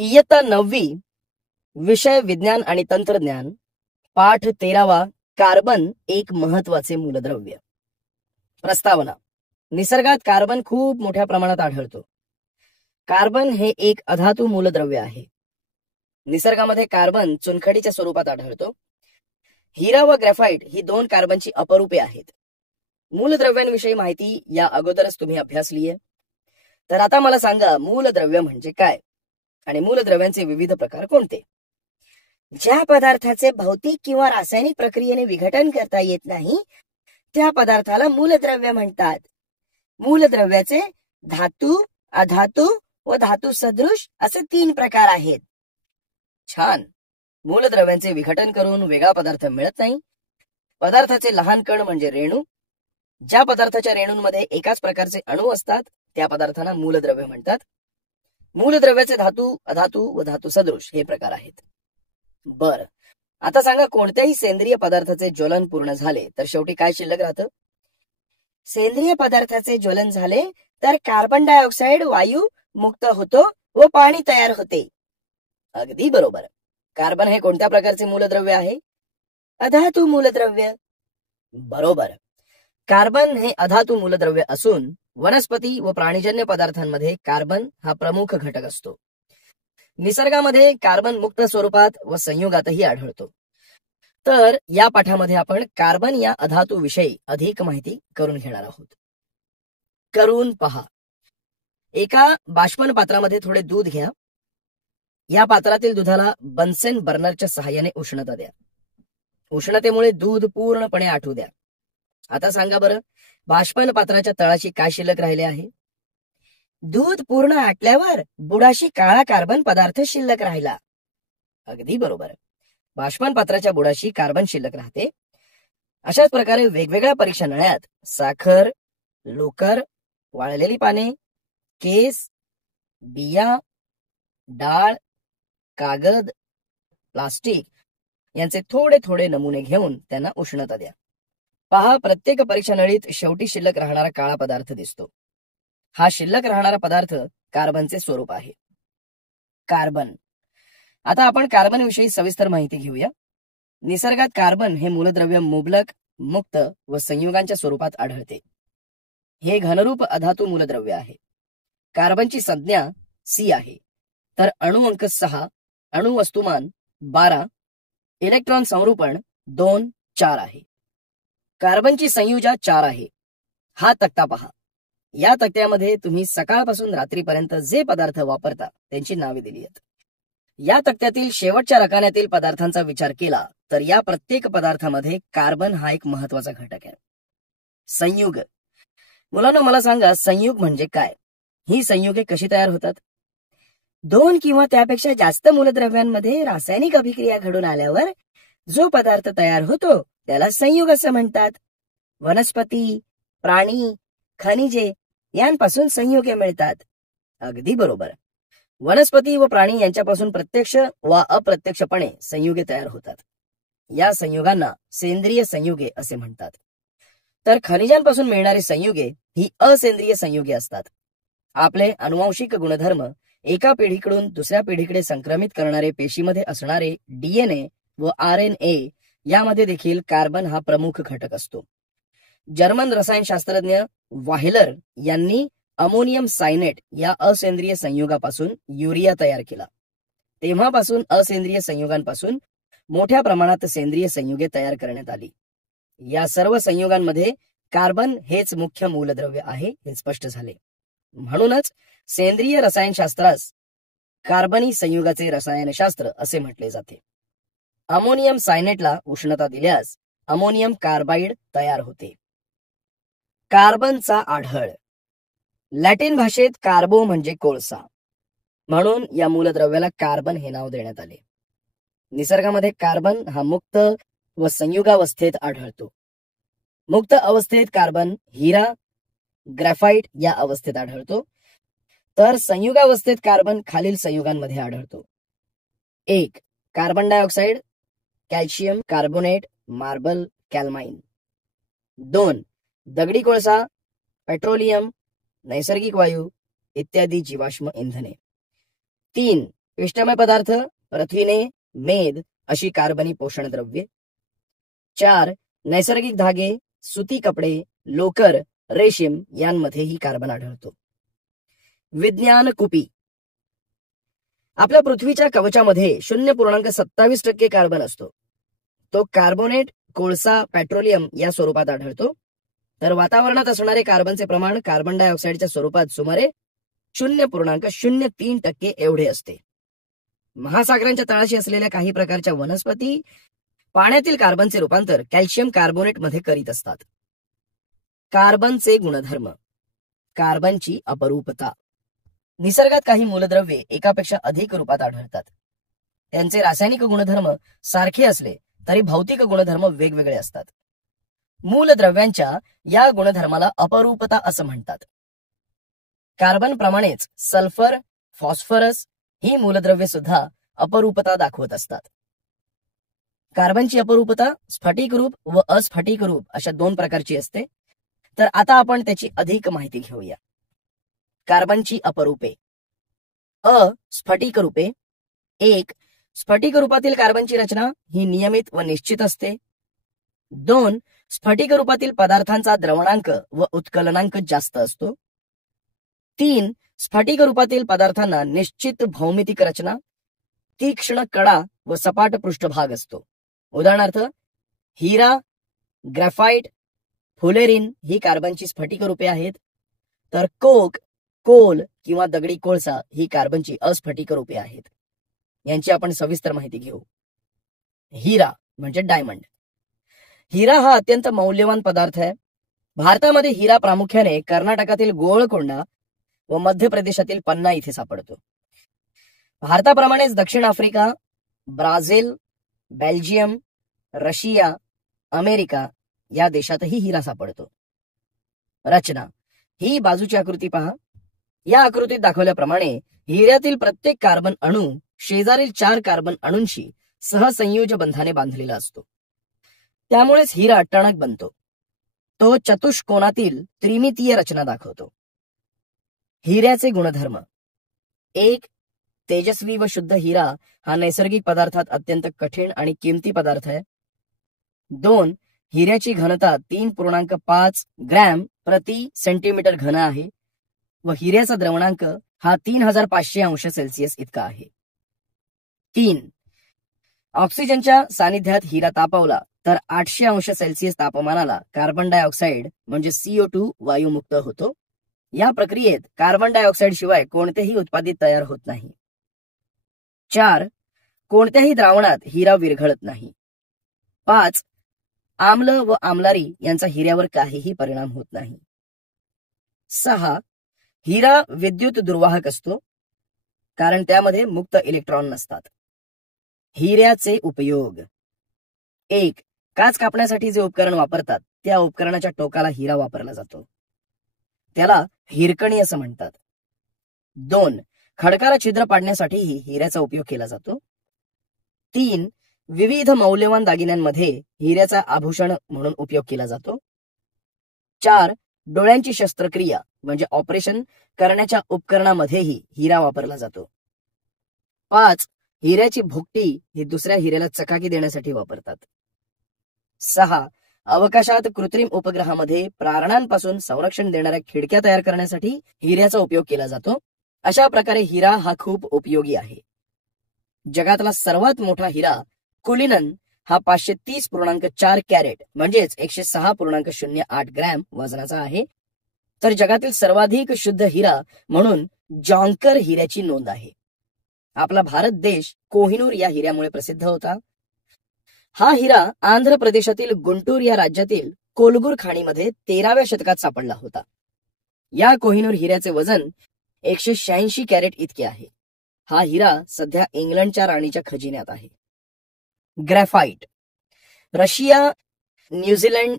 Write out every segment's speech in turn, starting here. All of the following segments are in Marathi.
इयत्ता 9वी, विषय विज्ञान आणि तंत्रज्ञान, पाठ 13वा, कार्बन एक महत्वाचे मूलद्रव्य. प्रस्तावना. निसर्गात कार्बन खूप मोठ्या प्रमाणात आढळतो. कार्बन हे एक अधातू मूलद्रव्य आहे. निसर्गामध्ये कार्बन चुनखडीच्या स्वरूपात आढळतो. हिरा व ग्रॅफाइट ही दोन कार्बनची अपरूपे आहेत. मूलद्रव्यांविषयी माहिती या अगोदरच तुम्ही अभ्यासली आहे. तर आता मला सांगा, मूलद्रव्य म्हणजे काय आणि मूलद्रव्यांचे विविध प्रकार कोणते? ज्या पदार्थाचे भौतिक किंवा रासायनिक प्रक्रियेने विघटन करता येत नाही त्या पदार्थाला मूलद्रव्य म्हणतात. मूलद्रव्याचे धातू, अधातू व धातू सदृश असे 3 प्रकार आहेत. छान. मूलद्रव्यांचे विघटन करून वेगळा पदार्थ मिळत नाही. पदार्थाचे लहान कण म्हणजे रेणू. ज्या पदार्थाच्या रेणूंमध्ये एकाच प्रकारचे अणू असतात त्या पदार्थांना मूलद्रव्य म्हणतात. मूलद्रव्याचे धातू, अधातू व धातू सदृश हे प्रकार आहेत. बर, आता सांगा, कोणत्याही सेंद्रिय पदार्थाचे ज्वलन पूर्ण झाले तर शेवटी काय शिल्लक राहतं? सेंद्रिय पदार्थाचे ज्वलन झाले तर कार्बन डायऑक्साईड वायू मुक्त होतो व पाणी तयार होते. अगदी बरोबर. कार्बन हे कोणत्या प्रकारचे मूलद्रव्य आहे? अधातू मूलद्रव्य. बरोबर. कार्बन हे अधातू मूलद्रव्य असून वनस्पती व प्राणीजन्य पदार्थांमध्ये कार्बन हा प्रमुख घटक असतो. निसर्गामध्ये कार्बन मुक्त स्वरूपात व संयुगातही आढळतो. तर या पाठामध्ये आपण कार्बन या अधातू विषयी अधिक माहिती करून घेणार आहोत. करून पहा. एका बाष्पन पात्रामध्ये थोडे दूध घ्या. या पात्रातील दुधाला बन्सेन बर्नरच्या सहाय्याने उष्णता द्या. उष्णतेमुळे दूध पूर्णपणे आटू द्या. आता सांगा बरं, बाष्पन पात्राच्या तळाशी काय शिल्लक राहिले आहे? दूध पूर्ण आटल्यावर बुडाशी काळा कार्बन पदार्थ शिल्लक राहिला. अगदी बरोबर. बाष्पन पात्राच्या बुडाशी कार्बन शिल्लक राहते. अशाच प्रकारे वेगवेगळ्या परीक्षा नळ्यात साखर, लोकर, वाळलेली पाने, केस, बिया, डाळ, कागद, प्लास्टिक यांचे थोडे थोडे नमुने घेऊन त्यांना उष्णता द्या. पहा, प्रत्येक परीक्षा नळीत शेवटी शिल्लक राहणारा काळा पदार्थ दिसतो. हा शिल्लक राहणारा पदार्थ कार्बनचे स्वरूप आहे. कार्बन. आता आपण कार्बन विषयी सविस्तर माहिती घेऊया. निसर्गात कार्बन हे मूलद्रव्य मुबलक, मुक्त व संयुगांच्या स्वरूपात आढळते. हे घनरूप अधातू मूलद्रव्य आहे. कार्बनची संज्ञा C आहे. तर अणु अंक 6, अणु वस्तुमान 12, इलेक्ट्रॉन संरूपण 2, 4 आहे. कार्बनची संयुजा 4 आहे. हा तक्ता पहा. या तक्त्यामध्ये तुम्ही सकाळपासून रात्रीपर्यंत जे पदार्थ वापरता त्यांची नावे दिली आहेत. या तक्त्यातील शेवटच्या रकान्यातील पदार्थांचा विचार केला तर या प्रत्येक पदार्थामध्ये कार्बन हा एक महत्वाचा घटक आहे. संयुग. मुलांनो, मला सांगा, संयुग म्हणजे काय? ही संयुगे कशी तयार होतात? 2 किंवा त्यापेक्षा जास्त मूलद्रव्यांमध्ये रासायनिक अभिक्रिया घडून आल्यावर जो पदार्थ तयार होतो त्याला संयुग असं म्हणतात. वनस्पती, प्राणी, खनिजे यांपासून संयुगे मिळतात. अगदी बरोबर. वनस्पती व प्राणी यांच्यापासून प्रत्यक्ष व अप्रत्यक्षपणे संयुगे तयार होतात. या संयुगांना सेंद्रिय संयुगे असे म्हणतात. तर खनिजांपासून मिळणारी संयुगे ही असेंद्रिय संयुगे असतात. आपले अनुवांशिक गुणधर्म एका पिढीकडून दुसऱ्या पिढीकडे संक्रमित करणारे पेशीमध्ये असणारे DNA व RNA यामध्ये देखील कार्बन हा प्रमुख घटक असतो. जर्मन रसायनशास्त्रज्ञ वाहेलर यांनी अमोनियम सायनेट या असेंद्रिय संयुगापासून युरिया तयार केला. तेव्हापासून असेंद्रिय संयुगांपासून मोठ्या प्रमाणात सेंद्रिय संयुगे तयार करण्यात आली. या सर्व संयुगांमध्ये कार्बन हेच मुख्य मूलद्रव्य आहे हे स्पष्ट झाले. म्हणूनच सेंद्रिय रसायनशास्त्रास कार्बनी संयुगाचे रसायनशास्त्र असे म्हटले जाते. अमोनियम सायनेटला उष्णता दिल्यास अमोनियम कार्बाइड तयार होते. कार्बनचा आढळ. लॅटिन भाषेत कार्बो म्हणजे कोळसा, म्हणून या मूलद्रव्याला कार्बन हे नाव देण्यात आले. निसर्गामध्ये कार्बन हा मुक्त व संयुगावस्थेत आढळतो. मुक्त अवस्थेत कार्बन हिरा, ग्रॅफाइट या अवस्थेत आढळतो. तर संयुगावस्थेत कार्बन खालील संयुगांमध्ये आढळतो. 1. Carbon dioxide, calcium carbonate, marble, calamine. 2. दगडी कोळसा, पेट्रोलियम, नैसर्गिक वायू इत्यादी जीवाश्म इंधने. 3. पिष्टमय पदार्थ, प्रथिने, मेद अशी कार्बनी पोषण द्रव्ये. 4. नैसर्गिक धागे, सुती कपडे, लोकर, रेशीम यांमध्येही कार्बन आढळतो. विज्ञान कुपी. आपल्या पृथ्वीच्या कवचामध्ये 0.27% कार्बन असतो. तो कार्बोनेट, कोळसा, पेट्रोलियम या स्वरूपात आढळतो. तर वातावरणात असणारे कार्बनचे प्रमाण कार्बन डायऑक्साईडच्या स्वरूपात सुमारे 0.03% एवढे असते. महासागरांच्या तळाशी असलेल्या काही प्रकारच्या वनस्पती पाण्यातील कार्बनचे रूपांतर कॅल्शियम कार्बोनेट मध्ये करीत असतात. कार्बनचे गुणधर्म. कार्बनची अपरूपता. निसर्गात काही मूलद्रव्ये एकापेक्षा अधिक रूपात आढळतात. त्यांचे रासायनिक गुणधर्म सारखे असले तरी भौतिक गुणधर्म वेगवेगळे असतात. मूलद्रव्यांच्या या गुणधर्माला अपरूपता असं म्हणतात. कार्बन प्रमाणेच सल्फर, फॉस्फरस ही मूलद्रव्ये सुद्धा अपरूपता दाखवत असतात. कार्बनची अपरूपता स्फटिक रूप व अस्फटिक रूप अशा 2 प्रकारची असते. तर आता आपण त्याची अधिक माहिती घेऊया. कार्बनची अपरूपे. स्फटिक रूपे. 1. स्फटिक रूपातील कार्बनची रचना ही नियमित व निश्चित असते. 2. स्फटिक रूपातील पदार्थांचा द्रवणांक व उत्कलनांक जास्त असतो. 3. स्फटिक रूपातील पदार्थांना निश्चित भौमितिक रचना, तीक्ष्ण कडा व सपाट पृष्ठभाग असतो. उदाहरणार्थ हिरा, ग्रॅफाइट, फुलेरिन ही कार्बनची स्फटिक रूपे आहेत. तर कोक, कोल किंवा दगडी कोळसा ही कार्बनची अस्फटिक रूपे आहेत. यांची आपण सविस्तर माहिती घेऊ. हिरा म्हणजे डायमंड. हिरा हा अत्यंत मौल्यवान पदार्थ आहे. भारतामध्ये हिरा प्रामुख्याने कर्नाटकातील गोवळकोंडा व मध्य प्रदेशातील पन्ना इथे सापडतो. भारताप्रमाणेच दक्षिण Africa, Brazil, Belgium, Russia, America या देशातही हिरा सापडतो. रचना. ही बाजूची आकृती पहा. या आकृतीत दाखवल्याप्रमाणे हिऱ्यातील प्रत्येक कार्बन अणू शेजारील 4 कार्बन अणूंशी सहसंयोज बंधाने बांधलेला असतो. त्यामुळेच हिरा टणक बनतो. तो चतुष्कोनातील त्रिमितीय रचना दाखवतो. हिऱ्याचे गुणधर्म. 1. तेजस्वी व शुद्ध हिरा हा नैसर्गिक पदार्थात अत्यंत कठीण आणि किमती पदार्थ आहे. 2. हिऱ्याची घनता 3.5 ग्रॅम प्रति सेंटीमीटर घन आहे व हिऱ्याचा द्रवणांक हा 3500 अंश सेल्सिअस इतका आहे. 3. ऑक्सिजनच्या सानिध्यात हिरा तापवला तर 800 अंश सेल्सिअस तापमानाला कार्बन डायऑक्साईड म्हणजे CO2 वायुमुक्त होतो. या प्रक्रियेत कार्बन डायऑक्साईड शिवाय कोणतेही उत्पादित तयार होत नाही. 4. कोणत्याही द्रावणात हिरा विरघळत नाही. 5. आम्ल व आम्लारी यांचा हिऱ्यावर काहीही परिणाम होत नाही. 6. हिरा विद्युत दुर्वाहक असतो कारण त्यामध्ये मुक्त इलेक्ट्रॉन नसतात. हिऱ्याचे उपयोग. 1. काच कापण्यासाठी जे उपकरण वापरतात त्या उपकरणाच्या टोकाला हिरा वापरला जातो. त्याला हिरकणी असं म्हणतात. 2. खडकाला छिद्र पाडण्यासाठीही हिऱ्याचा उपयोग केला जातो. 3. विविध मौल्यवान दागिन्यांमध्ये हिऱ्याचा आभूषण म्हणून उपयोग केला जातो. 4. डोळ्यांची शस्त्रक्रिया म्हणजे ऑपरेशन करण्याच्या उपकरणामध्येही हिरा वापरला जातो. 5. हिऱ्याची भुकटी ही दुसऱ्या हिऱ्याला चकाकी देण्यासाठी वापरतात. 6. अवकाशात कृत्रिम उपग्रहामध्ये प्रारणांपासून संरक्षण देणाऱ्या खिडक्या तयार करण्यासाठी हिऱ्याचा उपयोग केला जातो. अशा प्रकारे हिरा हा खूप उपयोगी आहे. जगातला सर्वात मोठा हिरा कुलिनन हा 530.4 कॅरेट म्हणजेच 106.08 ग्रॅम वजनाचा आहे. तर जगातील सर्वाधिक शुद्ध हिरा म्हणून जॉन्कर हिऱ्याची नोंद आहे. आपला भारत देश कोहिनूर या हिऱ्यामुळे प्रसिद्ध होता. हा हिरा आंध्र प्रदेशातील गुंटूर या राज्यातील कोलगूर खाणीमध्ये 13व्या शतकात सापडला होता. या कोहिनूर हिऱ्याचे वजन 186 कॅरेट इतके आहे. हा हिरा सध्या इंग्लंडच्या राणीच्या खजिन्यात आहे. ग्रॅफाइट. रशिया, न्यूझीलंड,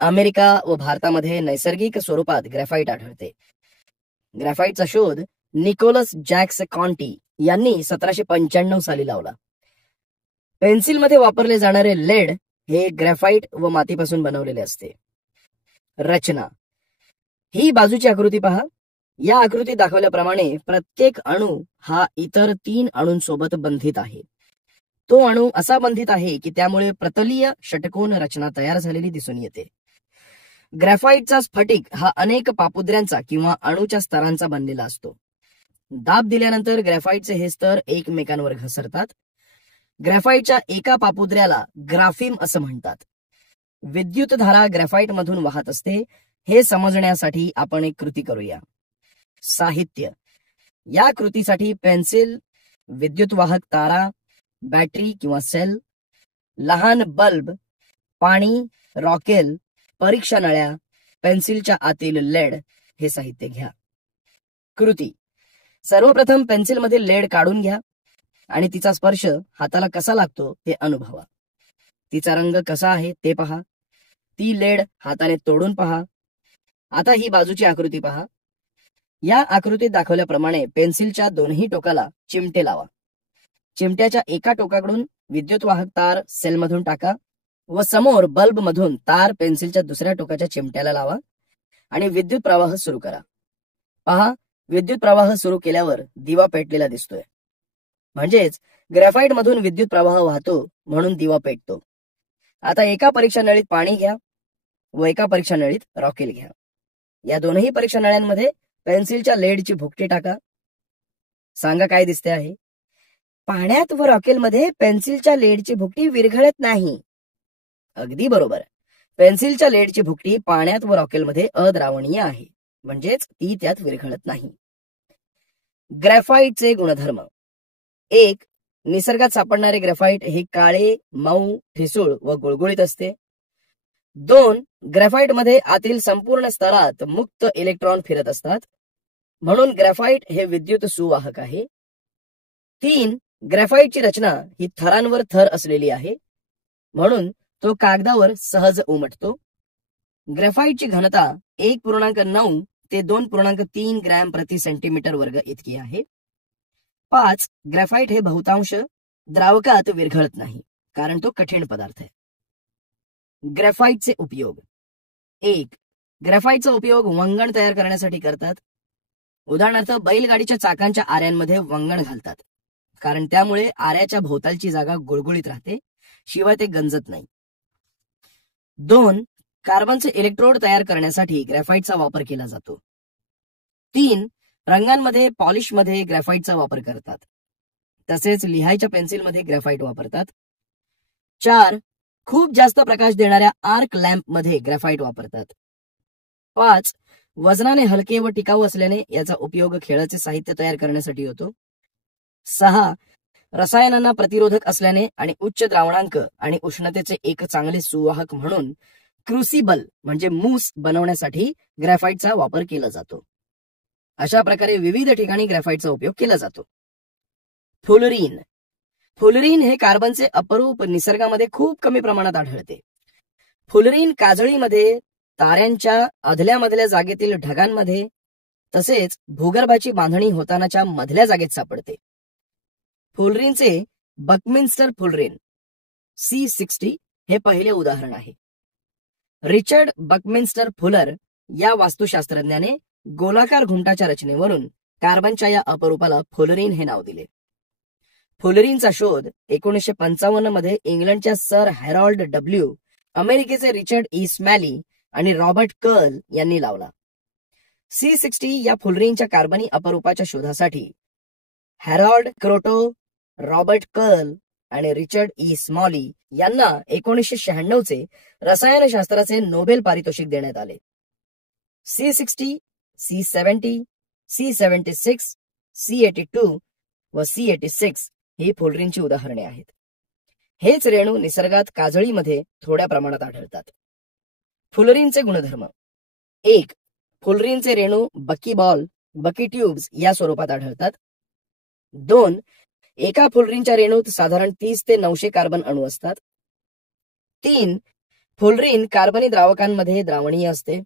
अमेरिका व भारतामध्ये नैसर्गिक स्वरूपात ग्रॅफाइट आढळते. ग्रॅफाइटचा शोध निकोलस जॅक्स कॉन्टी यांनी 1795 साली लावला. पेन्सिलमध्ये वापरले जाणारे लेड हे ग्रॅफाइट व मातीपासून बनवलेले असते. रचना. ही बाजूची आकृती पहा. या आकृतीत दाखवल्याप्रमाणे प्रत्येक अणू हा इतर 3 अणूंसोबत बंधित आहे. तो अणू असा बंधित आहे की त्यामुळे प्रतलीय षटकोन रचना तयार झालेली दिसून येते. ग्रॅफाइटचा स्फटिक हा अनेक पापुद्र्यांचा किंवा अणूच्या स्तरांचा बनलेला असतो. दाब दिल्यानंतर ग्रॅफाइटचे हे स्तर एकमेकांवर घसरतात. ग्रॅफाइटच्या एका पापुद्र्याला ग्राफिम असं म्हणतात. विद्युत धारा ग्रॅफाइट मधून वाहत असते हे समजण्यासाठी आपण एक कृती करूया. साहित्य. या कृतीसाठी पेन्सिल, विद्युतवाहक तारा, बॅटरी किंवा सेल, लहान बल्ब, पाणी, रॉकेल, परीक्षा नळ्या, पेन्सिलच्या आतील लेड हे साहित्य घ्या. कृती. सर्वप्रथम पेन्सिलमधील लेड काढून घ्या आणि तिचा स्पर्श हाताला कसा लागतो ते अनुभवा. तिचा रंग कसा आहे ते पहा. ती लेड हाताने तोडून पहा. आता ही बाजूची आकृती पहा. या आकृतीत दाखवल्याप्रमाणे पेन्सिलच्या दोन्ही टोकाला चिमटे लावा. चिमट्याच्या एका टोकाकडून विद्युतवाहक तार सेलमधून टाका व समोर बल्ब मधून तार पेन्सिलच्या दुसऱ्या टोकाच्या चिमट्याला लावा आणि विद्युत प्रवाह सुरू करा. पहा, विद्युत प्रवाह सुरू केल्यावर दिवा पेटलेला दिसतोय. म्हणजेच ग्रॅफाइट मधून विद्युत प्रवाह वाहतो म्हणून दिवा पेटतो. आता एका परीक्षा नळीत पाणी घ्या व एका परीक्षा नळीत रॉकेल घ्या. या दोनही परीक्षा नळ्यांमध्ये पेन्सिलच्या लेडची भुकटी टाका. सांगा काय दिसते आहे. पाण्यात व रॉकेलमध्ये पेन्सिलच्या लेडची भुकटी विरघळत नाही. अगदी बरोबर. पेन्सिलच्या लेडची भुकटी पाण्यात व रॉकेलमध्ये अद्रावणीय आहे, म्हणजेच ती त्यात विरघळत नाही. ग्रॅफाइटचे गुणधर्म. 1. निसर्गात सापडणारे ग्रॅफाइट हे काळे, मऊ, ठिसूळ व गुळगुळीत असते. 2. ग्रॅफाइटमध्ये आतील संपूर्ण स्तरात मुक्त इलेक्ट्रॉन फिरत असतात, म्हणून ग्रॅफाइट हे विद्युत सुवाहक आहे. 3. ग्रॅफाइटची रचना ही थरांवर थर असलेली आहे, म्हणून तो कागदावर सहज उमटतो. ग्रॅफाइटची घनता 1.9 ते 2.3 ग्रॅम प्रति सेंटीमीटर वर्ग इतकी आहे. 5. ग्रॅफाइट हे बहुतांश द्रावकात विरघळत नाही, कारण तो कठीण पदार्थ आहे. ग्रॅफाइटचे उपयोग. 1. ग्रॅफाइटचा उपयोग वंगण तयार करण्यासाठी करतात. उदाहरणार्थ बैलगाडीच्या चाकांच्या आऱ्यांमध्ये वंगण घालतात, कारण त्यामुळे आऱ्याच्या भोवतालची जागा गुळगुळीत राहते, शिवाय ते गंजत नाही. 2. कार्बनचे इलेक्ट्रोड तयार करण्यासाठी ग्रॅफाइटचा वापर केला जातो. 3. रंगांमध्ये, पॉलिशमध्ये ग्रॅफाइटचा वापर करतात. तसेच लिहायच्या पेन्सिलमध्ये ग्रॅफाइट वापरतात. 4. खूप जास्त प्रकाश देणाऱ्या आर्क लॅम्प मध्ये ग्रॅफाइट वापरतात. 5. वजनाने हलके व टिकाऊ असल्याने याचा उपयोग खेळाचे साहित्य तयार करण्यासाठी होतो. 6. रसायनांना प्रतिरोधक असल्याने आणि उच्च द्रावणांक आणि उष्णतेचे एक चांगले सुवाहक म्हणून क्रुसिबल म्हणजे मूस बनवण्यासाठी ग्रॅफाइटचा वापर केला जातो. अशा प्रकारे विविध ठिकाणी ग्रॅफाइटचा उपयोग केला जातो. फुलरीन. फुलरीन हे कार्बनचे अपरूप निसर्गामध्ये खूप कमी प्रमाणात आढळते. फुलरीन काजळीमध्ये, ताऱ्यांच्या अधल्यामधल्या जागेतील ढगांमध्ये, तसेच भूगर्भाची बांधणी होतानाच्या मधल्या जागेत सापडते. फुलरीनचे बकमिन्स्टर फुलरीन C60 हे पहिले उदाहरण आहे. रिचर्ड बकमिन्स्टर फुलर या वास्तुशास्त्रज्ञाने गोलाकार घुमटाच्या रचनेवरून कार्बनच्या या अपरूपाला फुलरीन हे नाव दिले. फुलरीनचा शोध 1955 मध्ये इंग्लंडच्या सर हॅरॉल्ड डब्ल्यू, अमेरिकेचे रिचर्ड ई स्मॅली आणि रॉबर्ट कर्ल यांनी लावला. C60 या फुलरीनच्या कार्बनी अपरूपाच्या शोधासाठी हॅरॉल्ड क्रोटो, रॉबर्ट कर्ल आणि रिचर्ड ई स्मॉली यांना 1996 चे रसायनशास्त्राचे नोबेल पारितोषिक देण्यात आले. C60, C70, C76, C82 व C86 ही फुलरीनची उदाहरणे आहेत. हेच रेणू निसर्गात काजळीमध्ये थोड्या प्रमाणात आढळतात. फुलरीनचे गुणधर्म. 1. फुलरीनचे रेणू बकीबॉल, बकी ट्यूब्स या स्वरूपात आढळतात. 2. एका फुलरीनच्या रेणूत साधारण 30 ते 900 कार्बन अणू असतात. 3. फुलरीन कार्बनी द्रावकांमध्ये द्रावणीय असते.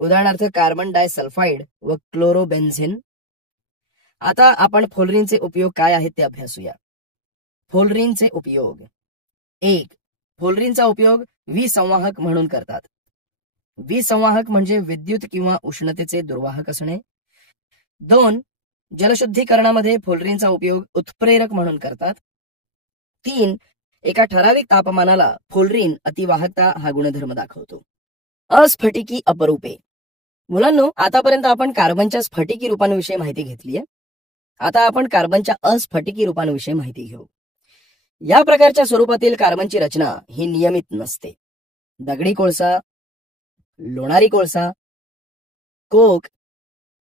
उदाहरणार्थ कार्बन डायसल्फाइड व क्लोरोबेन्झिन. आता आपण फुलरीनचे उपयोग काय आहेत ते अभ्यासूया. फुलरीनचे उपयोग. 1. फुलरीनचा उपयोग विसंवाहक म्हणून करतात. विसंवाहक म्हणजे विद्युत किंवा उष्णतेचे दुर्वाहक असणे. 2. जलशुद्धीकरणामध्ये फ्लोरीनचा उपयोग उत्प्रेरक म्हणून करतात. 3. एका ठराविक तापमानाला फ्लोरीन अतिवाहकता हा गुणधर्म दाखवतो. अस्फटिकी अपरूपे. मुलांनो, आतापर्यंत आपण कार्बनच्या स्फटिकी रूपांविषयी माहिती घेतली आहे. आता आपण कार्बनच्या अस्फटिकी रूपांविषयी माहिती घेऊ. या प्रकारच्या स्वरूपातील कार्बनची रचना ही नियमित नसते. दगडी कोळसा, लोणारी कोळसा, कोक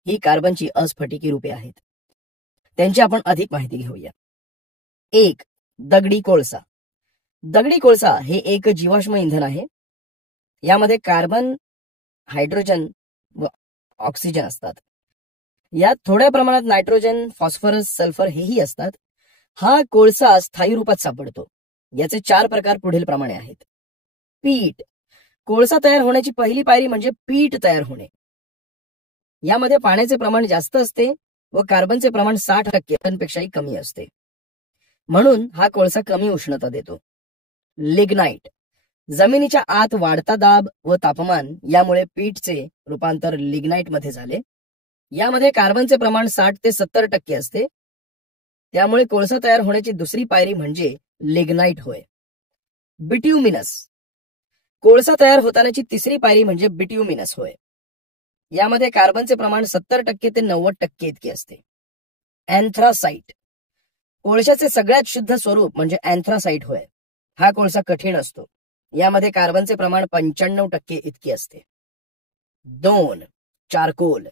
ही कार्बनची अस्फटिकी रूपे आहेत. त्यांची आपण अधिक माहिती घेऊया. 1. दगडी कोळसा. दगडी कोळसा हे एक जीवाश्म इंधन आहे. यामध्ये कार्बन, हायड्रोजन व ऑक्सिजन असतात. यात थोड्या प्रमाणात नायट्रोजन, फॉस्फरस, सल्फर हेही असतात. हा कोळसा स्थायी रूपात सापडतो. याचे 4 प्रकार पुढील प्रमाणे आहेत. पीठ. कोळसा तयार होण्याची पहिली पायरी म्हणजे पीठ तयार होणे. यामध्ये पाण्याचे प्रमाण जास्त असते व कार्बनचे प्रमाण 60% पेक्षाही कमी असते. म्हणून हा कोळसा कमी उष्णता देतो. लिग्नाइट. जमिनीच्या आत वाढता दाब व तापमान यामुळे पीठचे रूपांतर लिग्नाइट मध्ये झाले. यामध्ये कार्बनचे प्रमाण 60 ते 70% असते. त्यामुळे कोळसा तयार होण्याची दुसरी पायरी म्हणजे लिग्नाइट होय. बिट्युमिनस. कोळसा तयार होतानाची तिसरी पायरी म्हणजे बिट्युमिनस होय. यामध्ये कार्बनचे प्रमाण 70% ते 90% इतके असते. अँथ्रासाइट. कोळशाचे सगळ्यात शुद्ध स्वरूप म्हणजे अँथ्रासाइट होय. हा कोळसा कठीण असतो. यामध्ये कार्बनचे प्रमाण 95% इतके असते. 2. चारकोल.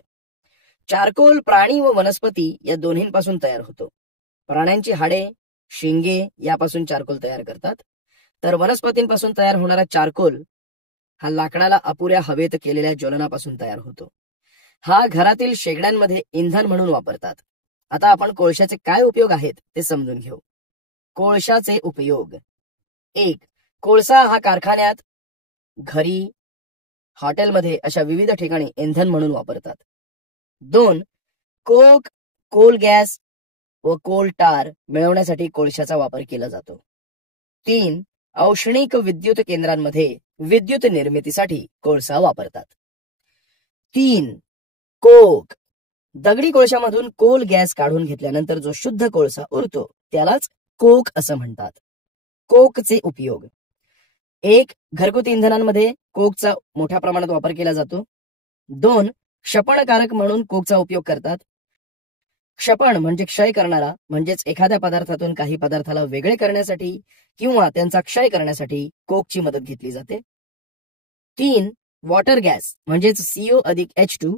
चारकोल प्राणी व वनस्पती या दोन्हींपासून तयार होतो. प्राण्यांची हाडे, शिंगे यापासून चारकोल तयार करतात. तर वनस्पतींपासून तयार होणारा चारकोल हा लाकडाला अपुऱ्या हवेत केलेल्या ज्वलनापासून तयार होतो. हा घरातील शेगड्यांमध्ये इंधन म्हणून वापरतात. आता आपण कोळशाचे काय उपयोग आहेत ते समजून घेऊ. कोळशाचे उपयोग. 1. कोळसा हा कारखान्यात, घरी, हॉटेलमध्ये अशा विविध ठिकाणी इंधन म्हणून वापरतात. 2. कोक, कोल गॅस व कोल टार मिळवण्यासाठी कोळशाचा वापर केला जातो. 3. औष्णिक विद्युत केंद्रांमध्ये विद्युत निर्मितीसाठी कोळसा वापरतात. 3. कोक. दगडी कोळशामधून कोल गॅस काढून घेतल्यानंतर जो शुद्ध कोळसा उरतो त्यालाच कोक असं म्हणतात. कोकचे उपयोग. 1. घरगुती इंधनांमध्ये कोकचा मोठ्या प्रमाणात वापर केला जातो. 2. क्षपणकारक म्हणून कोकचा उपयोग करतात. क्षपण म्हणजे क्षय करणारा, म्हणजेच एखाद्या पदार्थातून काही पदार्थाला वेगळे करण्यासाठी किंवा त्यांचा क्षय करण्यासाठी कोकची मदत घेतली जाते. 3. वॉटर गॅस म्हणजेच CO अधिक H2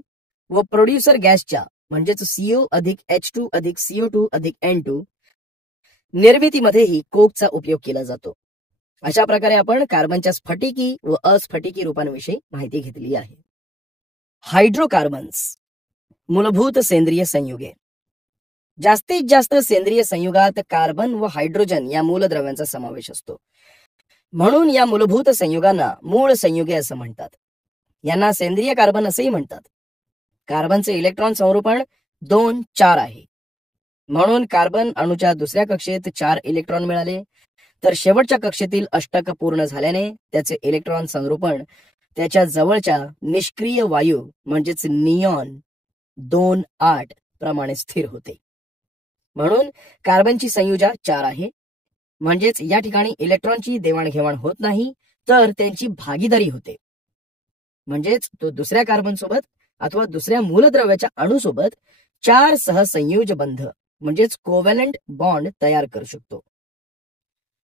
व प्रोड्युसर गॅसच्या म्हणजेच CO अधिक H2 अधिक CO2 अधिक N2 निर्मितीमध्येही कोकचा उपयोग केला जातो. अशा प्रकारे आपण कार्बनच्या स्फटिकी व अस्फटिकी रूपांविषयी माहिती घेतली आहे. हायड्रोकार्बन्स. मूलभूत सेंद्रिय संयुगे. जास्तीत जास्त सेंद्रिय संयुगात कार्बन व हायड्रोजन या मूलद्रव्यांचा समावेश असतो. म्हणून या मूलभूत संयुगांना मूळ संयुगे असं म्हणतात. यांना सेंद्रिय कार्बन असेही म्हणतात. कार्बनचे इलेक्ट्रॉन संरूपण 2-4 आहे. म्हणून कार्बन अणूच्या दुसऱ्या कक्षेत 4 इलेक्ट्रॉन मिळाले, तर शेवटच्या कक्षेतील अष्टक पूर्ण झाल्याने त्याचे इलेक्ट्रॉन संरूपण त्याच्या जवळच्या निष्क्रिय वायू म्हणजेच निऑन 2-8 प्रमाणे स्थिर होते. म्हणून कार्बनची संयुजा 4 आहे. म्हणजेच या ठिकाणी इलेक्ट्रॉनची देवाणघेवाण होत नाही, तर त्यांची भागीदारी होते. म्हणजेच तो दुसऱ्या कार्बन सोबत अथवा दुसऱ्या मूलद्रव्याच्या अणूसोबत 4 सहसंयोज बंध म्हणजेच कोव्हॅलंट बॉन्ड तयार करू शकतो.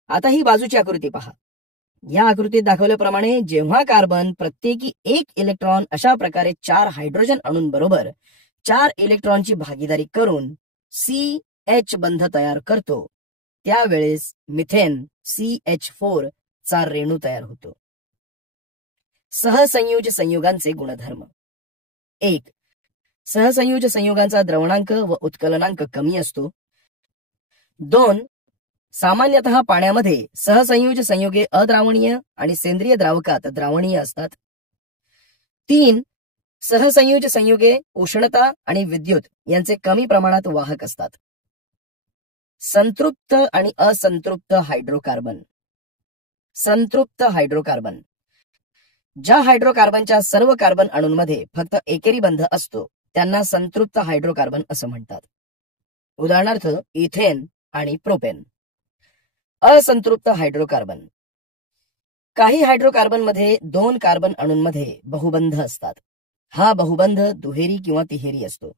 आता ही बाजूची आकृती पहा. या आकृतीत दाखवल्याप्रमाणे जेव्हा कार्बन प्रत्येकी 1 इलेक्ट्रॉन अशा प्रकारे 4 हायड्रोजन अणूंबरोबर 4 इलेक्ट्रॉनची भागीदारी करून CH बंध तयार करतो, त्यावेळेस मिथेन CH4 चा रेणू तयार होतो. सहसंयोज संयुगांचे गुणधर्म. 1. सहसंयोज संयुगांचा द्रवणांक व उत्कलनांक कमी असतो. 2. सामान्यतः पाण्यामध्ये सहसंयोज संयुगे अद्रावणीय आणि सेंद्रिय द्रावकात द्रावणीय असतात. 3. सहसंयोज संयुगे उष्णता आणि विद्युत यांचे कमी प्रमाणात वाहक असतात. संतृप्त आणि असंतृप्त हायड्रोकार्बन. संतृप्त हायड्रोकार्बन. ज्या हायड्रोकार्बनच्या सर्व कार्बन अणूंमध्ये फक्त एकेरी बंध असतो त्यांना संतृप्त हायड्रोकार्बन असं म्हणतात. उदाहरणार्थ इथेन आणि प्रोपेन. असंतृप्त हायड्रोकार्बन. काही हायड्रोकार्बन मध्ये 2 कार्बन अणूंमध्ये बहुबंध असतात. हा बहुबंध दुहेरी किंवा तिहेरी असतो.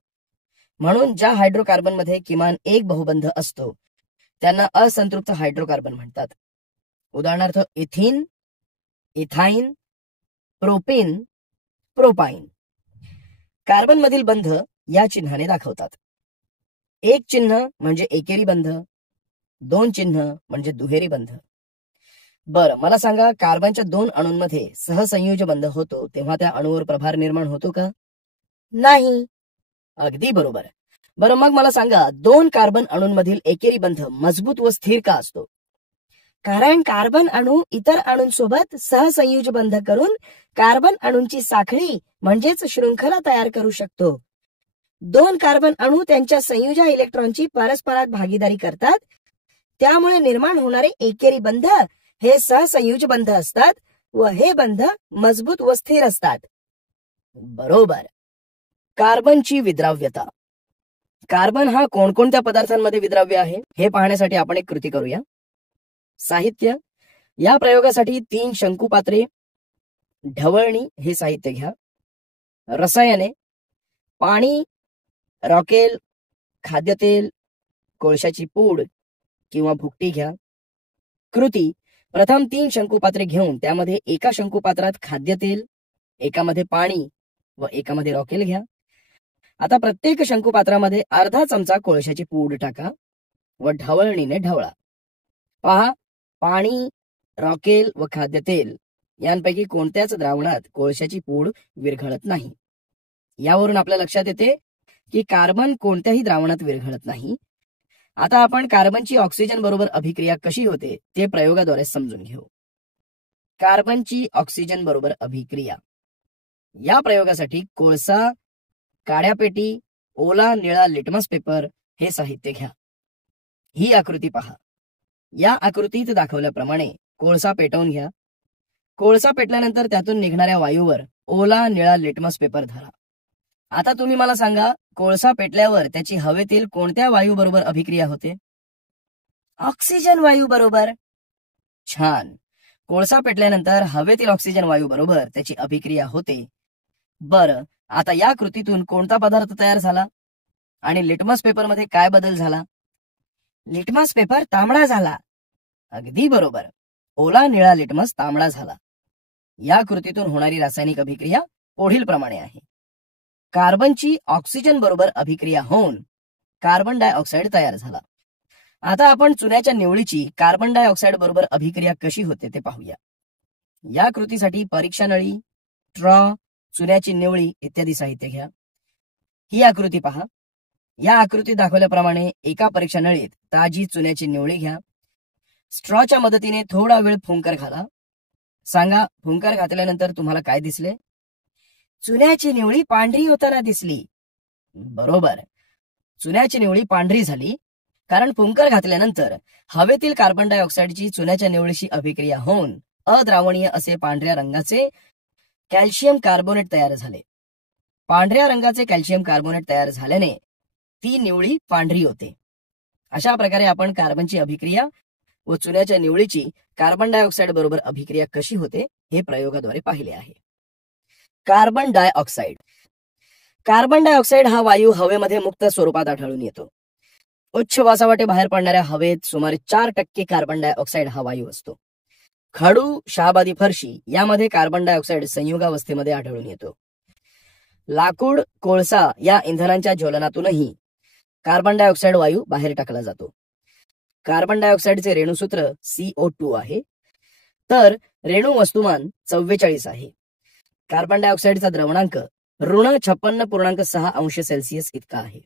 म्हणून ज्या हायड्रोकार्बन मध्ये किमान एक बहुबंध असतो त्यांना असंतृप्त हायड्रोकार्बन म्हणतात. उदाहरणार्थ इथिन, इथाईन, प्रोपेन, प्रोपाईन. कार्बन मधील बंध या चिन्हाने दाखवतात. एक चिन्ह म्हणजे एकेरी बंध, 2 चिन्ह म्हणजे दुहेरी बंध. बरं, मला सांगा, कार्बनच्या 2 अणूंमध्ये सहसंयोज बंध होतो तेव्हा त्या अणूवर प्रभार निर्माण होतो का? नाही. अगदी बरोबर. बरं, मग मला सांगा, 2 कार्बन अणूंमधील एकेरी बंध मजबूत व स्थिर का असतो? कारण कार्बन अणू इतर अणूंसोबत सहसंयोज बंध करून कार्बन अणूंची साखळी म्हणजेच शृंखला तयार करू शकतो. 2 कार्बन अणू त्यांच्या संयोजा इलेक्ट्रॉनची परस्परात भागीदारी करतात. त्यामुळे निर्माण होणारे एकेरी बंध हे सहसंयोज बंध असतात व हे बंध मजबूत व स्थिर असतात. बरोबर. कार्बनची विद्राव्यता. कार्बन हा कोणकोणत्या पदार्थांमध्ये विद्राव्य आहे हे पाहण्यासाठी आपण एक कृती करूया. साहित्य. या प्रयोगासाठी 3 शंकुपात्रे, ढवळणी हे साहित्य घ्या. रसायने, पाणी, रॉकेल, खाद्यतेल, कोळशाची पूड किंवा भुकटी घ्या. कृती. प्रथम 3 शंकुपात्रे घेऊन त्यामध्ये एका शंकुपात्रात खाद्यतेल, एकामध्ये पाणी व एकामध्ये रॉकेल घ्या. आता प्रत्येक शंकुपात्रामध्ये अर्धा चमचा कोळशाची पूड टाका व ढवळणीने ढवळा. पहा, पाणी, रॉकेल व खाद्यतेल यांपैकी कोणत्याच द्रावणात कोळशाची पूड विरघळत नाही. यावरून आपल्या लक्षात येते की कार्बन कोणत्याही द्रावणात विरघळत नाही. आता आपण कार्बनची ऑक्सिजन बरोबर अभिक्रिया कशी होते ते प्रयोगाद्वारे समजून घेऊ. कार्बनची ऑक्सिजन बरोबर अभिक्रिया. या प्रयोगासाठी कोळसा, काड्यापेटी, ओला निळा लिटमस पेपर हे साहित्य घ्या. ही आकृती पहा. या आकृतीत दाखवल्याप्रमाणे कोळसा पेटवून घ्या. कोळसा पेटल्यानंतर त्यातून निघणाऱ्या वायूवर ओला निळा लिटमस पेपर धरा. आता तुम्ही मला सांगा, कोळसा पेटल्यावर त्याची हवेतील कोणत्या वायू बरोबर अभिक्रिया होते? ऑक्सिजन वायू बरोबर. छान. कोळसा पेटल्यानंतर हवेतील ऑक्सिजन वायू बरोबर त्याची अभिक्रिया होते. बरं, आता या कृतीतून कोणता पदार्थ तयार झाला आणि लिटमस पेपर मध्ये काय बदल झाला? लिटमस पेपर तांबडा झाला. अगदी बरोबर. ओला निळा लिटमस तांबडा झाला. या कृतीतून होणारी रासायनिक अभिक्रिया पुढील प्रमाणे आहे. कार्बनची ऑक्सिजन बरोबर अभिक्रिया होऊन कार्बन डायऑक्साईड तयार झाला. आता आपण चुन्याच्या निवळीची कार्बन डायऑक्साईड बरोबर अभिक्रिया कशी होते ते पाहूया. या कृतीसाठी परीक्षा नळी, ट्रॉ, चुन्याची निवळी इत्यादी साहित्य घ्या. ही आकृती पहा. या आकृतीत दाखवल्याप्रमाणे एका परीक्षा नळीत ताजी चुन्याची निवळी घ्या. स्ट्रॉच्या मदतीने थोडा वेळ फुंकर घाला. सांगा, फुंकर घातल्यानंतर तुम्हाला काय दिसले? चुन्याची निवळी पांढरी होताना दिसली. बरोबर. चुन्याची निवळी पांढरी झाली कारण फुंकर घातल्यानंतर हवेतील कार्बन डायऑक्साईडची चुन्याच्या निवळीशी अभिक्रिया होऊन अद्रावणीय असे पांढऱ्या रंगाचे कॅल्शियम कार्बोनेट तयार झाले. पांढऱ्या रंगाचे कॅल्शियम कार्बोनेट तयार झाल्याने ती निवळी पांढरी होते. अशा प्रकारे आपण कार्बनची अभिक्रिया व चुन्याच्या निवळीची कार्बन डायऑक्साईड बरोबर अभिक्रिया कशी होते हे प्रयोगाद्वारे पाहिले आहे. Carbon dioxide. कार्बन डायऑक्साईड हा वायू हवेमध्ये मुक्त स्वरूपात आढळून येतो. उच्च वासावाटे बाहेर पडणाऱ्या हवेत सुमारे 4% कार्बन डायऑक्साईड हा वायू असतो. खडू, शहाबादी फरशी यामध्ये कार्बन डायऑक्साईड संयुगावस्थेमध्ये आढळून येतो. लाकूड, कोळसा या इंधनांच्या ज्वलनातूनही कार्बन डायऑक्साईड वायू बाहेर टाकला जातो. कार्बन डायऑक्साईडचे रेणुसूत्र CO2 आहे, तर रेणू वस्तुमान 44 आहे. कार्बन डायऑक्साईडचा द्रवणांक ऋण 56.6 अंश सेल्सिअस इतका आहे.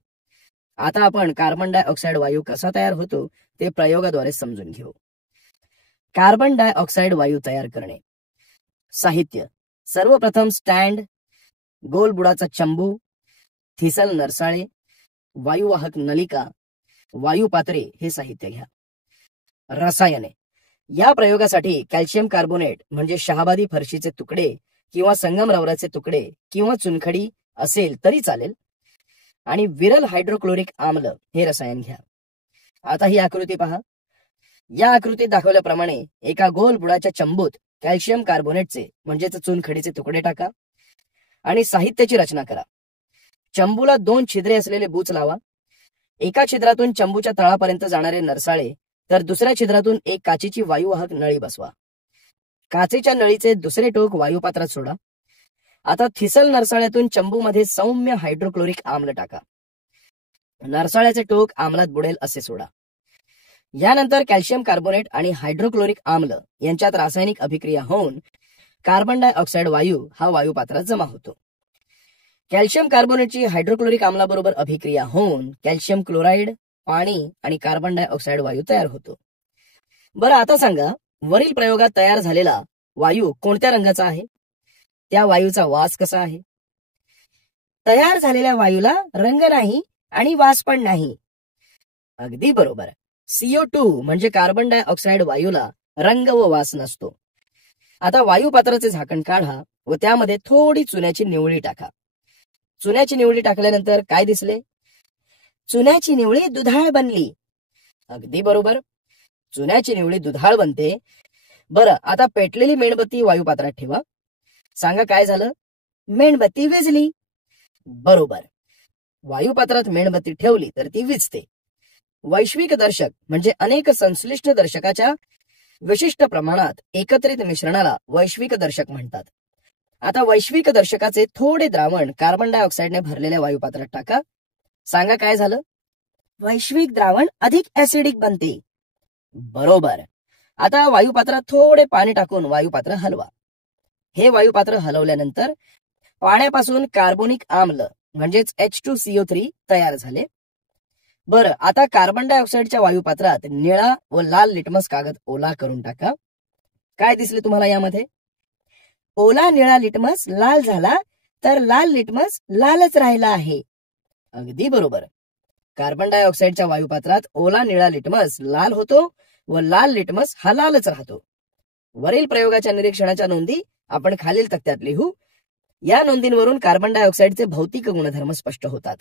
आता आपण कार्बन डायऑक्साईड वायू कसा तयार होतो ते प्रयोगाद्वारे समजून घेऊ. कार्बन डायऑक्साईड वायू तयार करणे. साहित्य. सर्वप्रथम स्टँड, गोल बुडाचा चंबू, थिसल नरसाळे, वायुवाहक नलिका, वायुपात्रे हे साहित्य घ्या. रसायने. या प्रयोगासाठी कॅल्शियम कार्बोनेट म्हणजे शहाबादी फरशीचे तुकडे किंवा संगमरवराचे तुकडे किंवा चुनखडी असेल तरी चालेल, आणि विरल हायड्रोक्लोरिक आम्ल हे रसायन घ्या. आता ही आकृती पहा. या आकृतीत दाखवल्याप्रमाणे एका गोल बुडाच्या चंबूत कॅल्शियम कार्बोनेटचे म्हणजेच चुनखडीचे तुकडे टाका आणि साहित्याची रचना करा. चंबूला 2 छिद्रे असलेले बूच लावा. एका छिद्रातून चंबूच्या तळापर्यंत जाणारे नरसाळे तर दुसऱ्या छिद्रातून एक काचेची वायुवाहक नळी बसवा. काचेच्या नळीचे दुसरे टोक वायुपात्रात सोडा. आता थिसल नरसाळ्यातून चंबूमध्ये सौम्य हायड्रोक्लोरिक आम्ल टाका. नरसाळ्याचे टोक आम्लात बुडेल असे सोडा. यानंतर कॅल्शियम कार्बोनेट आणि हायड्रोक्लोरिक आम्ल यांच्यात रासायनिक अभिक्रिया होऊन कार्बन डायऑक्साईड वायू हा वायुपात्रात जमा होतो. कॅल्शियम कार्बोनेटची हायड्रोक्लोरिक आम्लाबरोबर अभिक्रिया होऊन कॅल्शियम क्लोराईड, पाणी आणि कार्बन डायऑक्साईड वायू तयार होतो. बरं, आता सांगा, वरील प्रयोगात तयार झालेला वायू कोणत्या रंगाचा आहे? त्या वायूचा वास कसा आहे? तयार झालेल्या वायूला रंग नाही आणि वास पण नाही. अगदी बरोबर. CO2 म्हणजे कार्बन डायऑक्साईड वायूला रंग व वास नसतो. आता वायुपात्राचे झाकण काढा व त्यामध्ये थोडी चुन्याची निवळी टाका. चुन्याची निवळी टाकल्यानंतर काय दिसले? चुन्याची निवळी दुधाळ बनली. अगदी बरोबर, चुन्याची निवळी दुधाळ बनते. बरं, आता पेटलेली मेणबत्ती वायुपात्रात ठेवा. सांगा काय झालं? मेणबत्ती विझली. बरोबर, वायुपात्रात मेणबत्ती ठेवली तर ती विझते. वैश्विक दर्शक म्हणजे अनेक संश्लिष्ट दर्शकाच्या विशिष्ट प्रमाणात एकत्रित मिश्रणाला वैश्विक दर्शक म्हणतात. आता वैश्विक दर्शकाचे थोडे द्रावण कार्बन डायऑक्साईडने भरलेल्या वायुपात्रात टाका. सांगा काय झालं? वैश्विक द्रावण अधिक ऍसिडिक बनते. बरोबर. आता वायुपात्रात थोडे पाणी टाकून वायुपात्र हलवा. हे वायुपात्र हलवल्यानंतर पाण्यापासून कार्बोनिक आम्ल म्हणजेच H2CO3 तयार झाले. बरं, आता कार्बन डायऑक्साईडच्या वायुपात्रात निळा व लाल लिटमस कागद ओला करून टाका. काय दिसले तुम्हाला यामध्ये? ओला निळा लिटमस लाल झाला तर लाल लिटमस लालच राहिला आहे. अगदी बरोबर. कार्बन डायऑक्साईडच्या वायुपात्रात ओला निळा लिटमस लाल होतो व लाल लिटमस हा लालच राहतो. वरील प्रयोगाच्या निरीक्षणाच्या नोंदी आपण खालील तक्त्यात लिहू. या नोंदींवरून कार्बन डायऑक्साईडचे भौतिक गुणधर्म स्पष्ट होतात,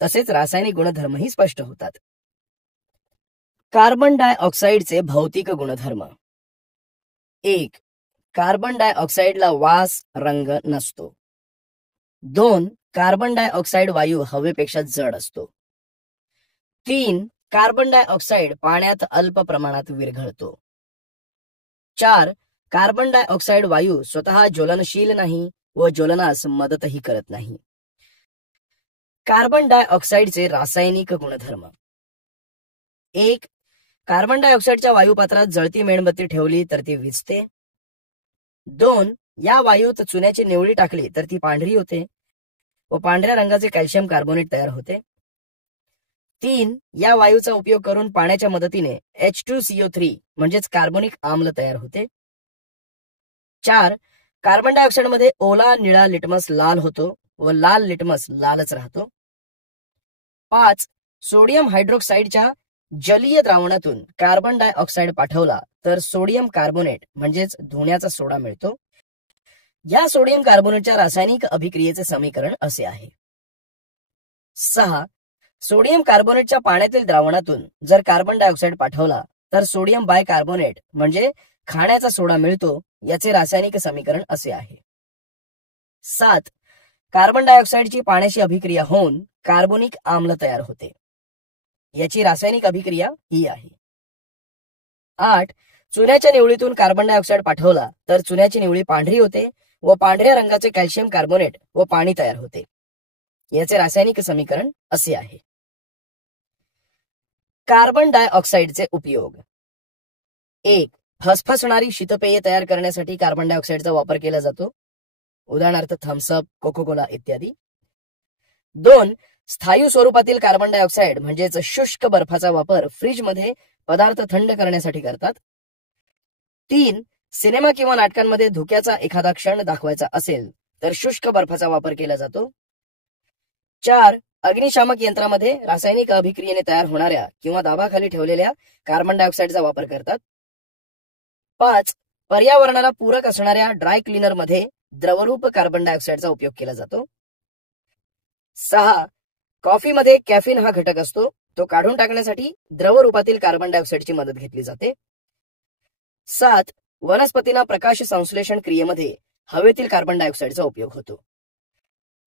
तसेच रासायनिक गुणधर्मही स्पष्ट होतात. कार्बन डायऑक्साईडचे भौतिक गुणधर्म. 1. कार्बन डायऑक्साईडला वास, रंग नसतो. 2. कार्बन डायऑक्साईड वायू हवेपेक्षा जड असतो. 3. कार्बन डायऑक्साईड पाण्यात अल्प प्रमाणात विरघळतो. 4. कार्बन डायऑक्साईड वायू स्वतः ज्वलनशील नाही व ज्वलनास मदतही करत नाही. कार्बन डायऑक्साईडचे रासायनिक गुणधर्म. 1. कार्बन डायऑक्साईडच्या वायुपात्रात जळती मेणबत्ती ठेवली तर ती विझते. 2. या वायूत चुन्याची निवळी टाकली तर ती पांढरी होते व पांढऱ्या रंगाचे कॅल्शियम कार्बोनेट तयार होते. 3. या वायूचा उपयोग करून पाण्याच्या मदतीने H2CO3 म्हणजेच कार्बोनिक आम्ल तयार होते. 4. कार्बन डायऑक्साईड मध्ये ओला निळा लिटमस लाल होतो व लाल लिटमस लालच राहतो. 5. सोडियम हायड्रोक्साईडच्या जलीय द्रावणातून कार्बन डायऑक्साईड पाठवला तर सोडियम कार्बोनेट म्हणजेच धुण्याचा सोडा मिळतो. या सोडियम कार्बोनेटच्या रासायनिक अभिक्रियेचे समीकरण असे आहे. 6. सोडियम कार्बोनेटच्या पाण्यातील द्रावणातून जर कार्बन डायऑक्साईड पाठवला तर सोडियम बायकार्बोनेट म्हणजे खाण्याचा सोडा मिळतो. याचे रासायनिक समीकरण असे आहे. 7. कार्बन डायऑक्साईडची पाण्याशी अभिक्रिया होऊन कार्बोनिक आम्ल तयार होते. याची रासायनिक अभिक्रिया ही आहे. 8. चुन्याच्या निवळीतून कार्बन डायऑक्साईड पाठवला तर चुन्याची निवळी पांढरी होते व पांढऱ्या रंगाचे कॅल्शियम कार्बोनेट व पाणी तयार होते. याचे रासायनिक समीकरण असे आहे. कार्बन डायऑक्साईडचे उपयोग. 1. फसफसणारी शीतपेये तयार करण्यासाठी कार्बन डायऑक्साईडचा वापर केला जातो, उदाहरणार्थ थम्सअप, कोको कोला इत्यादी. 2. स्थायू स्वरूपातील कार्बन डायऑक्साईड म्हणजेच शुष्क बर्फाचा वापर फ्रीजमध्ये पदार्थ थंड करण्यासाठी करतात. 3. सिनेमा किंवा नाटकांमध्ये धुक्याचा एखादा क्षण दाखवायचा असेल तर शुष्क बर्फाचा वापर केला जातो. 4. अग्निशामक यंत्रामध्ये रासायनिक अभिक्रियेने तयार होणाऱ्या किंवा दाबाखाली ठेवलेल्या कार्बन डायऑक्साईडचा वापर करतात. 5. पर्यावरणाला पूरक असणाऱ्या ड्राय क्लीनर मध्ये द्रवरूप कार्बन डायऑक्साईडचा उपयोग केला जातो. 6. कॉफीमध्ये कॅफिन हा घटक असतो, तो काढून टाकण्यासाठी द्रव रूपातील कार्बन डायऑक्साईडची मदत घेतली जाते. 7. वनस्पतींना प्रकाश संश्लेषण क्रियेमध्ये हवेतील कार्बन डायऑक्साईडचा उपयोग होतो.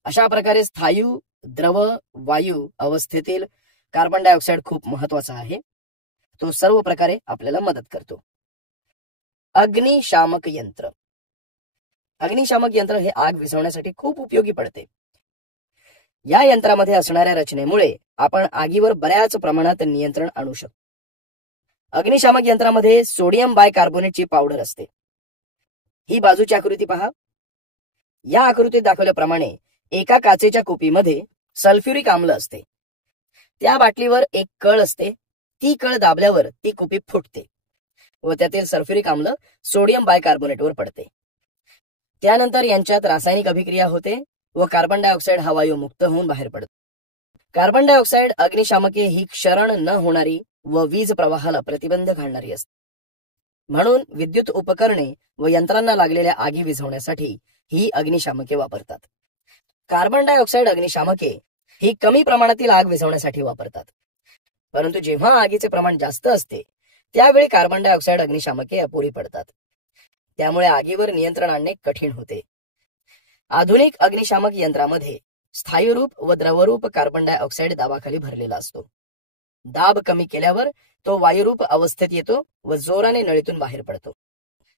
अशा प्रकारे स्थायू, द्रव, वायू अवस्थेतील कार्बन डायऑक्साईड खूप महत्वाचा आहे. तो सर्व प्रकारे आपल्याला मदत करतो. अग्निशामक यंत्र. अग्निशामक यंत्र हे आग विझवण्यासाठी खूप उपयोगी पडते. या यंत्रामध्ये असणाऱ्या रचनेमुळे आपण आगीवर बऱ्याच प्रमाणात नियंत्रण आणू शकतो. अग्निशामक यंत्रामध्ये सोडियम बायकार्बोनेटची पावडर असते. ही बाजूची आकृती पहा. या आकृतीत दाखवल्याप्रमाणे एका काचेच्या कुपीमध्ये सल्फ्युरिक आम्ल असते. त्या बाटलीवर एक कळ असते. ती कळ दाबल्यावर ती कुपी फुटते व त्यातील सल्फ्युरिक आम्ल सोडियम बायकार्बोनेटवर पडते. त्यानंतर यांच्यात रासायनिक अभिक्रिया होते व कार्बन डायऑक्साईड हा वायू मुक्त होऊन बाहेर पडतो. कार्बन डायऑक्साईड अग्निशामके ही क्षरण न होणारी व वीज प्रवाहाला प्रतिबंध घालणारी असते. म्हणून विद्युत उपकरणे व यंत्रांना लागलेल्या आगी विझवण्यासाठी ही अग्निशामके वापरतात. कार्बन डायऑक्साईड अग्निशामके ही कमी प्रमाणातील आग विझवण्यासाठी वापरतात. परंतु जेव्हा आगीचे प्रमाण जास्त असते त्यावेळी कार्बन डायऑक्साईड अग्निशामके अपुरी पडतात. त्यामुळे आगीवर नियंत्रण आणणे कठीण होते. आधुनिक अग्निशामक यंत्रामध्ये स्थायूरूप व द्रवरूप कार्बन डायऑक्साईड दाबाखाली भरलेला असतो. दाब कमी केल्यावर तो वायुरूप अवस्थेत येतो व जोराने नळीतून बाहेर पडतो.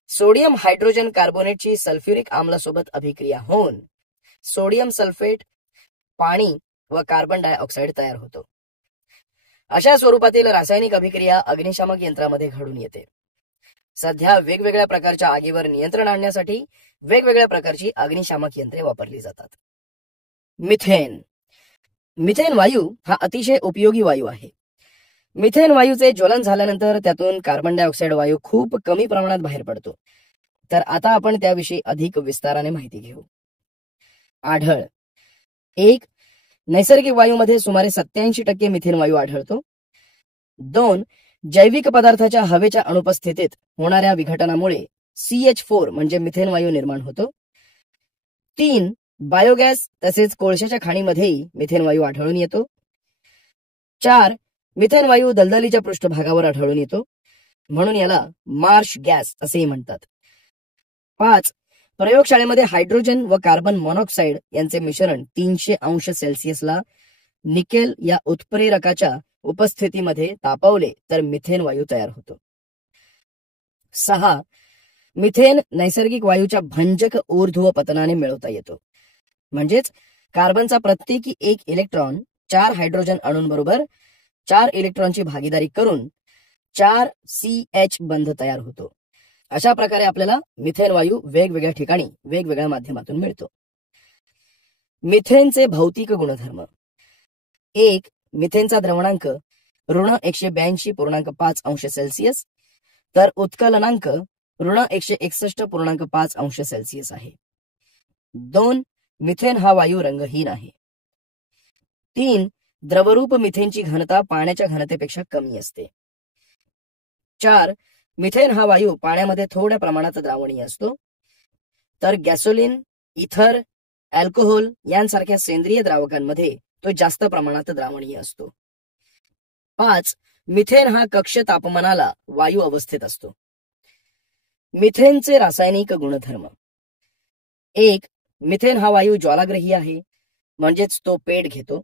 सोडियम हायड्रोजन कार्बोनेटची सल्फ्युरिक आम्लासोबत अभिक्रिया होऊन सोडियम सल्फेट, पाणी व कार्बन डायऑक्साईड तयार होतो. अशा स्वरूपातील रासायनिक अभिक्रिया अग्निशामक यंत्रामध्ये घडून येते. सध्या वेगवेगळ्या प्रकारच्या आगीवर नियंत्रण आणण्यासाठी वेगवेगळ्या प्रकारची अग्निशामक यंत्रे वापरली जातात. मिथेन. मिथेन वायू हा अतिशय उपयोगी वायू आहे. मिथेन वायूचे ज्वलन झाल्यानंतर त्यातून कार्बन डायऑक्साईड वायू खूप कमी प्रमाणात बाहेर पडतो. तर आता आपण त्याविषयी अधिक विस्ताराने माहिती घेऊ. आढळ. 1. नैसर्गिक वायूमध्ये सुमारे 87% मिथेन वायू आढळतो. 2. जैविक पदार्थाच्या हवेच्या अनुपस्थितीत होणाऱ्या विघटनामुळे CH4 म्हणजे मिथेन वायू निर्माण होतो. 3. बायोगॅस तसेच कोळशाच्या खाणीमध्येही मिथेन वायू आढळून येतो. 4. मिथेन वायू दलदलीच्या पृष्ठभागावर आढळून येतो, म्हणून याला मार्श गॅस असेही म्हणतात. 5. प्रयोगशाळेमध्ये हायड्रोजन व कार्बन मोनॉक्साईड यांचे मिश्रण 300 अंश सेल्सिअसला निकेल या उत्प्रेरकाच्या उपस्थितीमध्ये तापवले तर मिथेन वायू तयार होतो. 6. मिथेन नैसर्गिक वायूच्या भंजक ऊर्ध्व पतनाने मिळवता येतो. म्हणजेच कार्बनचा प्रत्येकी एक इलेक्ट्रॉन 4 हायड्रोजन अणूंबरोबर 4 इलेक्ट्रॉनची भागीदारी करून 4 CH बंध तयार होतो. अशा प्रकारे आपल्याला मिथेन वायू वेगवेगळ्या ठिकाणी वेगवेगळ्या माध्यमातून मिळतो. मिथेनचे भौतिक गुणधर्म. 1. मिथेनचा द्रवणांक ऋण 182.5 अंश सेल्सिअस तर उत्कलनांक ऋण 161.5 अंश सेल्सिअस आहे. 2. मिथेन हा वायू रंगहीन आहे. 3. द्रवरूप मिथेनची घनता पाण्याच्या घनतेपेक्षा कमी असते. 4. मिथेन हा वायू पाण्यामध्ये थोड्या प्रमाणात द्रावणीय असतो. तर गॅसोलिन, इथर, अल्कोहोल यांसारख्या सेंद्रिय द्रावकांमध्ये तो जास्त प्रमाणात द्रावणीय असतो. 5. मिथेन हा कक्ष तापमानाला वायू अवस्थेत असतो. मिथेनचे रासायनिक गुणधर्म. 1. मिथेन हा वायू ज्वालाग्रही आहे, म्हणजेच तो पेट घेतो.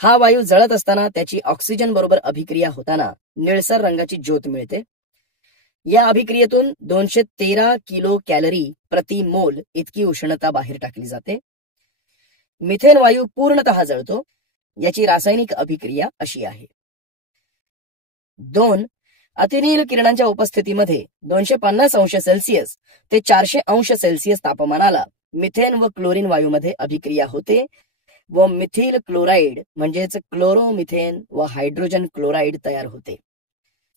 हा वायू जळत असताना त्याची ऑक्सिजन बरोबर अभिक्रिया होताना निळसर रंगाची ज्योत मिळते. या अभिक्रियेतून 213 किलो कॅलरी प्रति मोल इतकी उष्णता बाहेर टाकली जाते. मिथेन वायू पूर्णतः जळतो. याची रासायनिक अभिक्रिया अशी आहे. 2. अतिनील किरणांच्या उपस्थितीमध्ये 250 अंश सेल्सिअस ते 400 अंश सेल्सिअस तापमानाला मिथेन व क्लोरीन वायूमध्ये अभिक्रिया होते व मिथिल क्लोराईड म्हणजेच क्लोरोमिथेन व हायड्रोजन क्लोराईड तयार होते.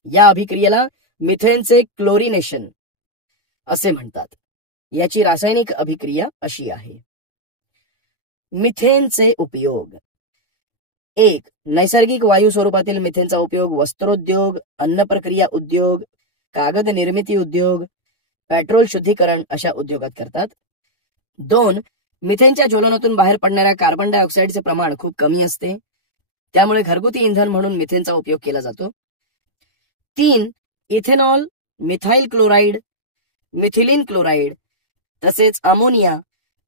या अभिक्रियेला मिथेनचे क्लोरिनेशन असे म्हणतात. याची रासायनिक अभिक्रिया अशी आहे. मिथेनचे उपयोग. 1. नैसर्गिक वायू स्वरूपातील मिथेनचा उपयोग वस्त्रोद्योग, अन्न प्रक्रिया उद्योग, कागद निर्मिती उद्योग, पेट्रोल शुद्धीकरण अशा उद्योगात करतात. 2. मिथेनच्या ज्वलनातून बाहेर पडणाऱ्या कार्बन डायऑक्साईडचे प्रमाण खूप कमी असते, त्यामुळे घरगुती इंधन म्हणून मिथेनचा उपयोग केला जातो. 3. Ethanol, methyl chloride, methylene chloride तसेच अमोनिया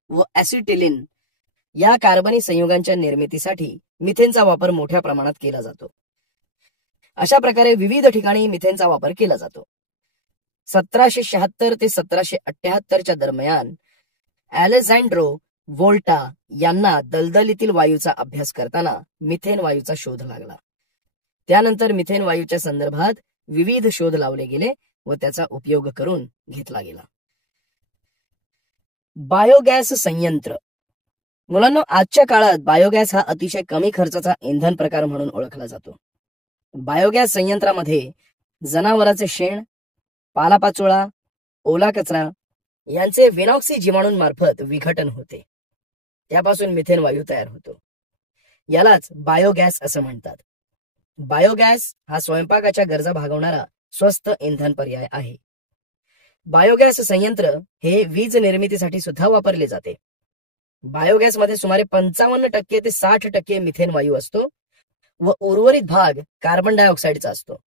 व ऍसिटिलीन या कार्बनी संयुगांच्या निर्मितीसाठी मिथेनचा वापर मोठ्या प्रमाणात केला जातो. अशा प्रकारे विविध ठिकाणी मिथेनचा वापर केला जातो. 1776 ते 1778 दरम्यान अलेक्झांड्रो वोल्टा यांना दलदलीतील वायूचा अभ्यास करताना मिथेन वायूचा शोध लागला. त्यानंतर मिथेन वायूच्या संदर्भात विविध शोध लावले गेले व त्याचा उपयोग करून घेतला गेला. बायोगॅस संयंत्र. मुलांना आजच्या काळात बायोगॅस हा अतिशय कमी खर्चाचा इंधन प्रकार म्हणून ओळखला जातो. बायोगॅस संयंत्रामध्ये जनावरांचे शेण, पालापाचोळा, ओला कचरा यांचे विनॉक्सी जीवाणूंमार्फत विघटन होते. त्यापासून मिथेन वायू तयार होतो. यालाच बायोगॅस असं म्हणतात. बायोगॅस हा स्वयंपाकाच्या गरजा भागवणारा स्वस्त इंधन पर्याय आहे. बायोगॅस संयंत्र हे वीज निर्मितीसाठी सुद्धा वापरले जाते. बायोगॅसमध्ये सुमारे 55% ते 60% मिथेन वायू असतो व उर्वरित भाग कार्बन डायऑक्साईडचा असतो.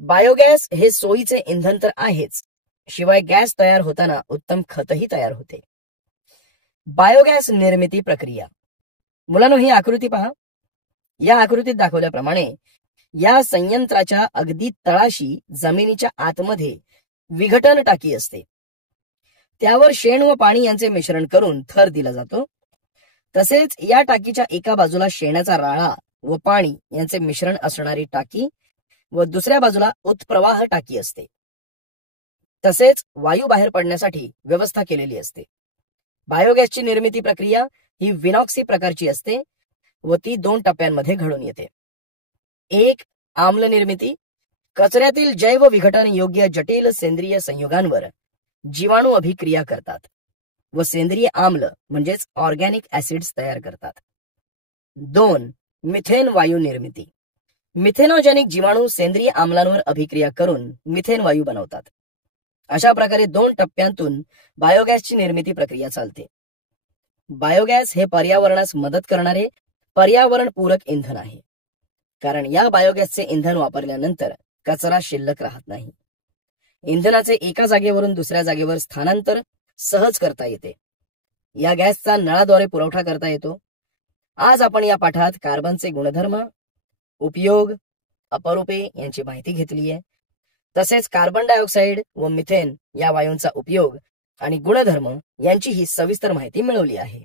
बायोगॅस हे सोयीचे इंधन तर आहेच, शिवाय गॅस तयार होताना उत्तम खतही तयार होते. बायोगॅस निर्मिती प्रक्रिया. मुलांनो, ही आकृती पहा. या आकृतीत दाखवल्याप्रमाणे या संयंत्राच्या अगदी तळाशी जमिनीच्या आतमध्ये विघटन टाकी असते. त्यावर शेण व पाणी यांचे मिश्रण करून थर दिला जातो. तसेच या टाकीच्या एका बाजूला शेणाचा राळा व पाणी यांचे मिश्रण असणारी टाकी व दुसऱ्या बाजूला उत्प्रवाह टाकी असते. तसेच वायू बाहेर पडण्यासाठी व्यवस्था केलेली असते. बायोगॅसची निर्मिती प्रक्रिया ही विनॉक्सी प्रकारची असते व ती 2 टप्प्यांमध्ये घडून येते. 1. आम्ल निर्मिती. कचऱ्यातील जैव विघटन योग्य जटिल सेंद्रिय संयुगांवर जीवाणू अभिक्रिया करतात व सेंद्रिय आम्ल म्हणजेच ऑर्गॅनिक ऍसिड्स तयार करतात. 2. मिथेन वायू निर्मिती. मिथेनोजेनिक जीवाणू सेंद्रिय आम्लांवर अभिक्रिया करून मिथेन वायू बनवतात. अशा प्रकारे 2 टप्प्यांतून बायोगॅसची निर्मिती प्रक्रिया चालते. बायोगॅस हे पर्यावरणास मदत करणारे पर्यावरणपूरक इंधन आहे, कारण या बायोगॅसचे इंधन वापरल्यानंतर कचरा शिल्लक राहत नाही. इंधनाचे एका जागेवरून दुसऱ्या जागेवर स्थानांतर सहज करता येते. या गॅसचा नळाद्वारे पुरवठा करता येतो. आज आपण या पाठात कार्बनचे गुणधर्म, उपयोग, अपरूपे यांची माहिती घेतली आहे. तसेच कार्बन डायऑक्साईड व मिथेन या वायूंचा उपयोग आणि गुणधर्म यांची ही सविस्तर माहिती मिळवली आहे.